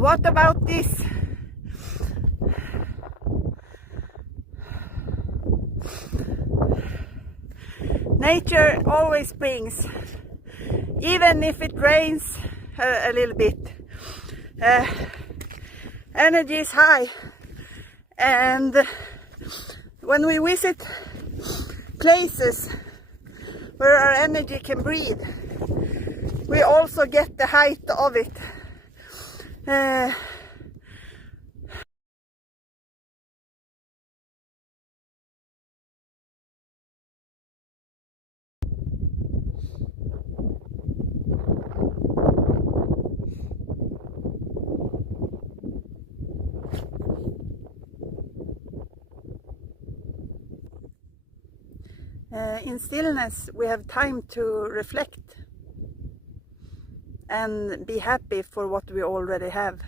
What about this? Nature always brings, even if it rains a little bit, energy is high, and when we visit places where our energy can breathe, we also get the height of it. In stillness we have time to reflect and be happy for what we already have.